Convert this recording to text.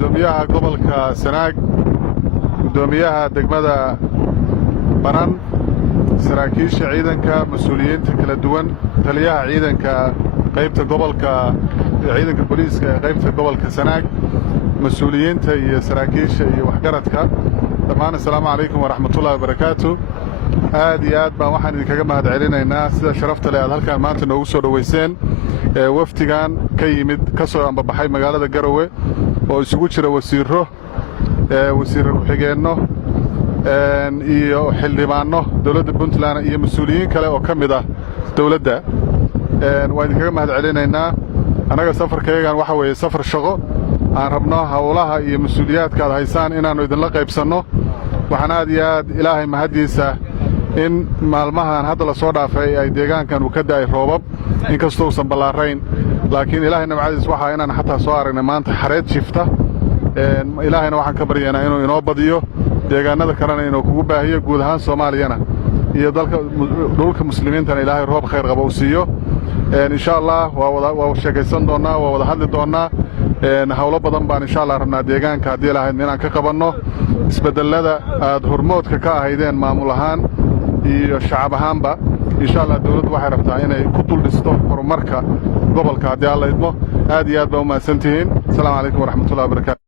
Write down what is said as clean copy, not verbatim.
gudoomiyaha gobolka Sanaag, gudoomiyaha degmada Baran, saraakiisha ciidanka, mas'uuliyiinta kala duwan, taliyaha ciidanka qaybta gobolka, ciidanka booliiska ee qaybta gobolka Sanaag, mas'uuliyiinta iyo saraakiisha iyo waxgaradka dhammaan. Assalaamu calaykum waraxmatullaahi wabarakaatuh. aad iyo aad baan waxaan idinkaga mahad celinaynaa sida sharafta leh aad halkaan maanta noogu soo dhoweyseen wafdigan ka yimid ka soo ambabaxay magaalada Garowe oo isugu jira wasiirro ku-xigeenno iyo xildhibaanno dowladda Puntland iyo mas'uuliyiin kale oo ka mid ah dowladda. waan idinkaga mahad celinaynaa. annaga safarkayagan waxa weeye safar shaqo aan rabno hawlaha iyo mas'uuliyaadka aad haysaan inaannu idinla qaybsanno. waxaan aad iyo aad ilaahay mahaddiisa in maalmahan hadda la soo dhaafay ay deegaankan uu ka da'ay roobab inkastoo uusan ballaarayn, laakiin ilaahay nabcadiis waxaa inaan xataa soo aragnay maanta xareed shifta. ilaahayna waxaan ka baryaynaa inuu inoo badiyo, deegaanada kalena inuu kugu baahiyo, guud ahaan Soomaaliyana iyo dhulka muslimiintana ilaahay roob khayr qaba u siiyo. insha Allah waa sheekaysan doonnaa, waa wada hadli doonnaa. hawlo badan baan insha Allah rabnaa deegaanka haddii lahayd inaan ka qabanno. isbedelada aad hormoodka ka ahaydeen maamul ahaan iyo shacab ahaanba insha Allah dawladdu waxay rabtaa inay ku dul dhisto horumarka gobolka haddii alla idmo. aad iyo aad baa u mahadsantihiin. assalaamu calaykum waraxmatullahi wabarakaatu.